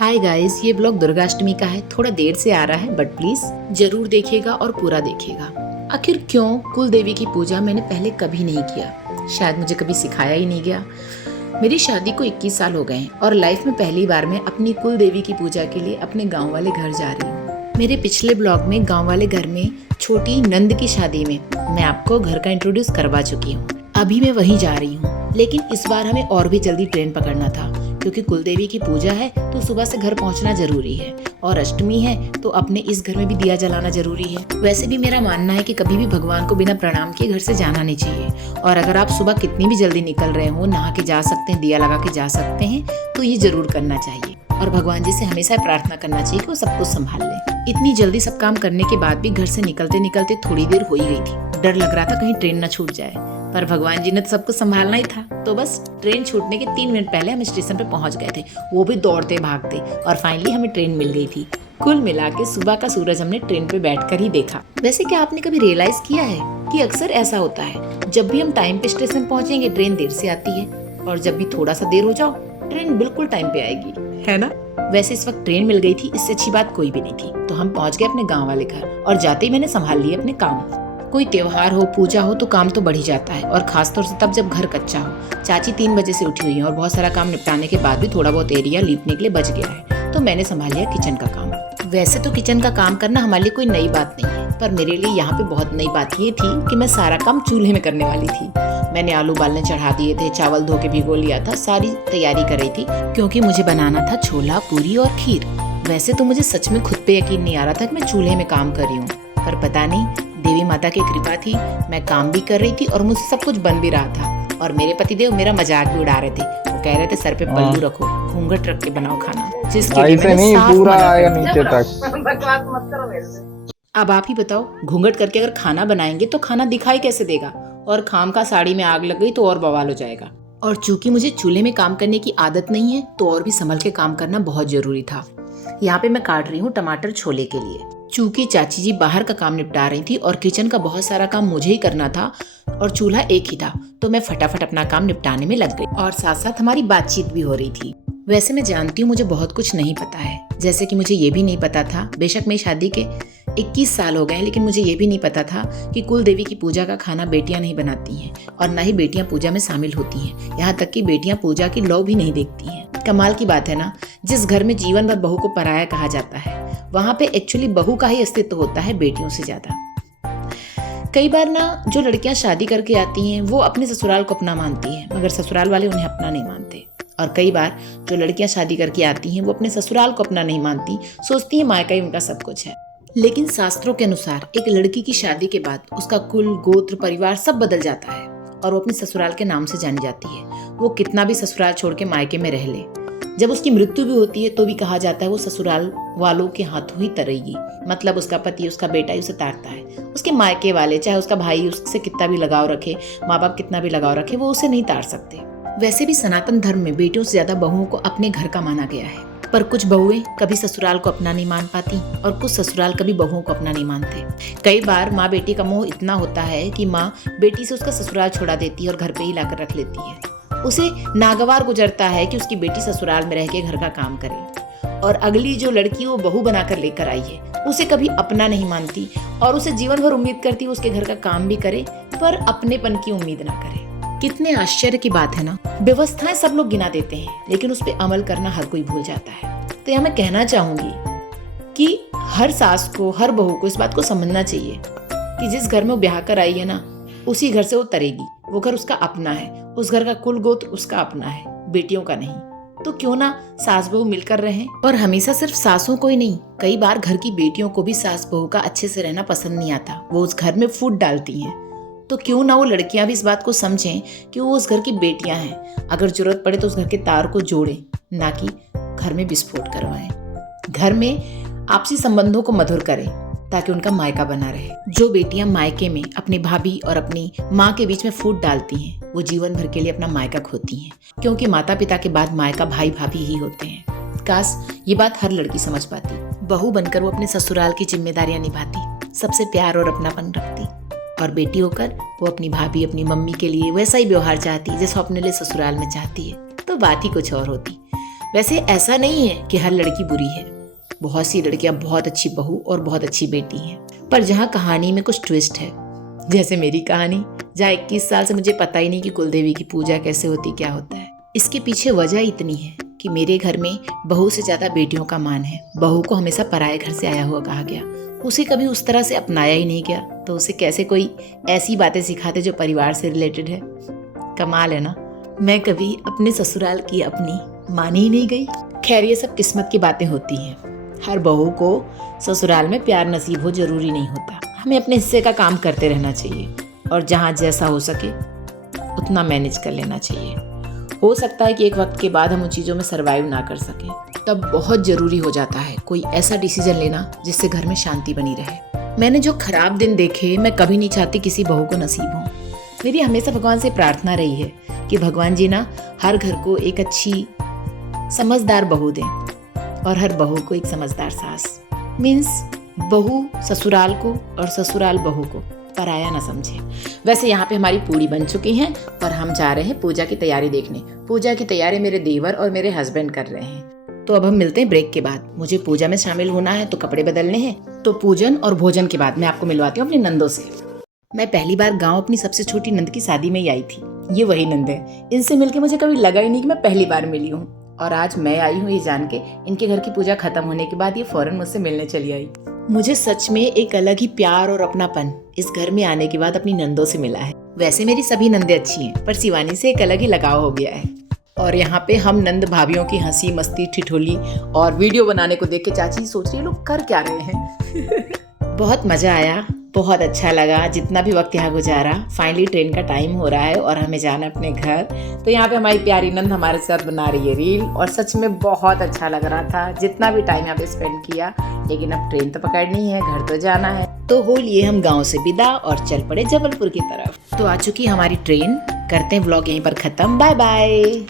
Hi guys, ये blog Durgashtami का है। थोड़ा देर से आ रहा है बट प्लीज जरूर देखिएगा और पूरा देखिएगा। आखिर क्यों कुल देवी की पूजा मैंने पहले कभी नहीं किया, शायद मुझे कभी सिखाया ही नहीं गया। मेरी शादी को 21 साल हो गए हैं और लाइफ में पहली बार मैं अपनी कुल देवी की पूजा के लिए अपने गाँव वाले घर जा रही हूँ। मेरे पिछले ब्लॉग में गाँव वाले घर में छोटी नंद की शादी में मैं आपको घर का इंट्रोड्यूस करवा चुकी हूँ। अभी मैं वहीं जा रही हूँ, लेकिन इस बार हमें और भी जल्दी ट्रेन पकड़ना था क्योंकि कुलदेवी की पूजा है तो सुबह से घर पहुंचना जरूरी है और अष्टमी है तो अपने इस घर में भी दिया जलाना जरूरी है। वैसे भी मेरा मानना है कि कभी भी भगवान को बिना प्रणाम किए घर से जाना नहीं चाहिए और अगर आप सुबह कितनी भी जल्दी निकल रहे हो, नहा के जा सकते हैं, दिया लगा के जा सकते हैं, तो ये जरूर करना चाहिए और भगवान जी से हमेशा प्रार्थना करना चाहिए कि वो सब कुछ संभाल ले। इतनी जल्दी सब काम करने के बाद भी घर से निकलते निकलते थोड़ी देर हो ही गई थी। डर लग रहा था कहीं ट्रेन न छूट जाए, पर भगवान जी ने तो सब कुछ संभालना ही था। तो बस ट्रेन छूटने के 3 मिनट पहले हम स्टेशन पे पहुंच गए थे, वो भी दौड़ते भागते, और फाइनली हमें ट्रेन मिल गई थी। कुल मिला के सुबह का सूरज हमने ट्रेन पे बैठकर ही देखा। वैसे क्या आपने कभी रियलाइज किया है कि अक्सर ऐसा होता है, जब भी हम टाइम पे स्टेशन पहुंचेंगे ट्रेन देर से आती है, और जब भी थोड़ा सा देर हो जाओ ट्रेन बिल्कुल टाइम पे आएगी, है ना? वैसे इस वक्त ट्रेन मिल गई थी, इससे अच्छी बात कोई भी नहीं थी। तो हम पहुंच गए अपने गाँव वाले घर और जाते ही मैंने संभाल लिए अपने काम। कोई त्योहार हो, पूजा हो तो काम तो बढ़ ही जाता है, और खासतौर से तब जब घर कच्चा हो। चाची 3 बजे से उठी हुई है और बहुत सारा काम निपटाने के बाद भी थोड़ा बहुत एरिया लीपने के लिए बच गया है, तो मैंने संभाल लिया किचन का काम। वैसे तो किचन का काम करना हमारे लिए कोई नई बात नहीं है, पर मेरे लिए यहाँ पे बहुत नई बात ये थी कि मैं सारा काम चूल्हे में करने वाली थी। मैंने आलू उबालने चढ़ा दिए थे, चावल धो के भिगो लिया था, सारी तैयारी कर रही थी क्योंकि मुझे बनाना था छोला, पूरी और खीर। वैसे तो मुझे सच में खुद पे यकीन नहीं आ रहा था कि मैं चूल्हे में काम कर रही हूँ, पर पता नहीं देवी माता की कृपा थी, मैं काम भी कर रही थी और मुझसे सब कुछ बन भी रहा था। और मेरे पतिदेव मेरा मजाक भी उड़ा रहे थे, वो कह रहे थे सर पे पल्लू रखो, घूंघट रख के बनाओ खाना, जिसके लिए मैंने नहीं साफ पूरा मना आया कर दिया। नीचे तक। बकवास मत करो मेरे से। अब आप ही बताओ, घूंघट करके अगर खाना बनाएंगे तो खाना दिखाई कैसे देगा, और खाम का साड़ी में आग लग गई तो और बवाल हो जाएगा। और चूंकि मुझे चूल्हे में काम करने की आदत नहीं है तो और भी संभल के काम करना बहुत जरूरी था। यहाँ पे मैं काट रही हूँ टमाटर छोले के लिए। चूंकि चाची जी बाहर का काम निपटा रही थी और किचन का बहुत सारा काम मुझे ही करना था और चूल्हा एक ही था, तो मैं फटाफट अपना काम निपटाने में लग गई और साथ साथ हमारी बातचीत भी हो रही थी। वैसे मैं जानती हूँ मुझे बहुत कुछ नहीं पता है, जैसे कि मुझे ये भी नहीं पता था, बेशक मेरी शादी के 21 साल हो गए, लेकिन मुझे ये भी नहीं पता था कि कुल देवी की पूजा का खाना बेटियां नहीं बनाती हैं और ना ही बेटियां पूजा में शामिल होती हैं। यहाँ तक कि बेटियां पूजा की लौ भी नहीं देखती हैं। कमाल की बात है ना, जिस घर में जीवन भर बहू को पराया कहा जाता है, वहाँ पे एक्चुअली बहू का ही अस्तित्व होता है बेटियों से ज्यादा। कई बार ना जो लड़कियां शादी करके आती हैं वो अपने ससुराल को अपना मानती हैं, मगर ससुराल वाले उन्हें अपना नहीं मानते। और कई बार जो लड़कियां शादी करके आती हैं वो अपने ससुराल को अपना नहीं मानती, सोचती हैं मायका ही उनका सब कुछ है। लेकिन शास्त्रों के अनुसार एक लड़की की शादी के बाद उसका कुल, गोत्र, परिवार सब बदल जाता है और वो अपने ससुराल के नाम से जानी जाती है। वो कितना भी ससुराल छोड़ के मायके में रह ले, जब उसकी मृत्यु भी होती है तो भी कहा जाता है वो ससुराल वालों के हाथों ही तरेगी। मतलब उसका पति, उसका बेटा ही उसे तारता है। उसके मायके वाले, चाहे उसका भाई उससे कितना भी लगाव रखे, माँ बाप कितना भी लगाव रखे, वो उसे नहीं तार सकते। वैसे भी सनातन धर्म में बेटियों से ज्यादा बहुओं को अपने घर का माना गया है, पर कुछ बहुएं कभी ससुराल को अपना नहीं मान पाती और कुछ ससुराल कभी बहुओं को अपना नहीं मानते। कई बार माँ बेटी का मोह इतना होता है कि माँ बेटी से उसका ससुराल छोड़ा देती है और घर पे ही लाकर रख लेती है। उसे नागवार गुजरता है कि उसकी बेटी ससुराल में रह के घर का काम करे, और अगली जो लड़की वो बहू बनाकर लेकर आई है उसे कभी अपना नहीं मानती और उसे जीवन भर उम्मीद करती है उसके घर का काम भी करे पर अपनेपन की उम्मीद ना करे। कितने आश्चर्य की बात है ना। व्यवस्थाएं सब लोग गिना देते हैं, लेकिन उस पर अमल करना हर कोई भूल जाता है। तो यह मैं कहना चाहूंगी कि हर सास को, हर बहू को इस बात को समझना चाहिए कि जिस घर में वो ब्याह कर आई है ना, उसी घर से वो तरेगी। वो घर उसका अपना है, उस घर का कुल गोत्र उसका अपना है, बेटियों का नहीं। तो क्यों ना सास बहू मिलकर रहें। और हमेशा सिर्फ सासों को ही नहीं, कई बार घर की बेटियों को भी सास बहू का अच्छे से रहना पसंद नहीं आता, वो उस घर में फूट डालती हैं। तो क्यों ना वो लड़कियां भी इस बात को समझें कि वो उस घर की बेटियां हैं। अगर जरूरत पड़े तो उस घर के तार को जोड़ें, ना कि घर में विस्फोट करवाएं। घर में आपसी संबंधों को मधुर करें ताकि उनका मायका बना रहे। जो बेटियां मायके में अपनी भाभी और अपनी माँ के बीच में फूट डालती हैं, वो जीवन भर के लिए अपना मायका खोती हैं, क्योंकि माता पिता के बाद मायका भाई भाभी ही होते हैं। काश ये बात हर लड़की समझ पाती। बहू बनकर वो अपने ससुराल की जिम्मेदारियां निभाती, सबसे प्यार और अपनापन रखती, और बेटी होकर वो अपनी भाभी, अपनी मम्मी के लिए वैसा ही व्यवहार चाहती जैसा अपने लिए ससुराल में चाहती है, तो बात ही कुछ और होती। वैसे ऐसा नहीं है कि हर लड़की बुरी है, बहुत सी लड़कियां बहुत अच्छी बहू और बहुत अच्छी बेटी हैं। पर जहाँ कहानी में कुछ ट्विस्ट है, जैसे मेरी कहानी, जहाँ 21 साल से मुझे पता ही नहीं कि कुलदेवी की पूजा कैसे होती, क्या होता है। इसके पीछे वजह इतनी है कि मेरे घर में बहू से ज्यादा बेटियों का मान है। बहू को हमेशा पराये घर से आया हुआ कहा गया, उसे कभी उस तरह से अपनाया ही नहीं गया, तो उसे कैसे कोई ऐसी बातें सिखाते जो परिवार से रिलेटेड है। कमाल है ना। मैं कभी अपने ससुराल की अपनी मानी ही नहीं गई। खैर, ये सब किस्मत की बातें होती हैं। हर बहू को ससुराल में प्यार नसीब हो जरूरी नहीं होता। हमें अपने हिस्से का काम करते रहना चाहिए और जहाँ जैसा हो सके उतना मैनेज कर लेना चाहिए। हो सकता है कि एक वक्त के बाद हम उन चीज़ों में सर्वाइव ना कर सकें, तब बहुत ज़रूरी हो जाता है कोई ऐसा डिसीजन लेना जिससे घर में शांति बनी रहे। मैंने जो खराब दिन देखे, मैं कभी नहीं चाहती किसी बहू को नसीब हो। मेरी हमेशा भगवान से प्रार्थना रही है कि भगवान जी ना हर घर को एक अच्छी समझदार बहू दें और हर बहू को एक समझदार सास। मीन्स बहू ससुराल को और ससुराल बहू को पराया ना समझे। वैसे यहाँ पे हमारी पूड़ी बन चुकी हैं और हम जा रहे हैं पूजा की तैयारी देखने। पूजा की तैयारी मेरे देवर और मेरे हस्बैंड कर रहे हैं। तो अब हम मिलते हैं ब्रेक के बाद। मुझे पूजा में शामिल होना है तो कपड़े बदलने हैं। तो पूजन और भोजन के बाद मैं आपको मिलवाती हूँ अपनी नंदों से। मैं पहली बार गाँव अपनी सबसे छोटी नंद की शादी में ही आई थी। ये वही नंद है। इनसे मिलकर मुझे कभी लगा ही नहीं कि मैं पहली बार मिली हूँ। और आज मैं आई हूँ ये जान के इनके घर की पूजा खत्म होने के बाद ये फौरन मुझसे मिलने चली आई। मुझे सच में एक अलग ही प्यार और अपनापन इस घर में आने के बाद अपनी नंदों से मिला है। वैसे मेरी सभी नंदे अच्छी हैं, पर शिवानी से एक अलग ही लगाव हो गया है। और यहाँ पे हम नंद भाभियों की हंसी मस्ती ठिठोली और वीडियो बनाने को देख के चाची सोच रही है लोग कर क्या रहे हैं। बहुत मजा आया, बहुत अच्छा लगा जितना भी वक्त यहाँ गुजारा। फाइनली ट्रेन का टाइम हो रहा है और हमें जाना अपने घर। तो यहाँ पे हमारी प्यारी नंद हमारे साथ बना रही है रील और सच में बहुत अच्छा लग रहा था जितना भी टाइम यहाँ पे स्पेंड किया। लेकिन अब ट्रेन तो पकड़नी है, घर तो जाना है। तो हो लिए हम गाँव से विदा और चल पड़े जबलपुर की तरफ। तो आ चुकी हमारी ट्रेन। करते हैं व्लॉग यहीं पर खत्म। Bye bye.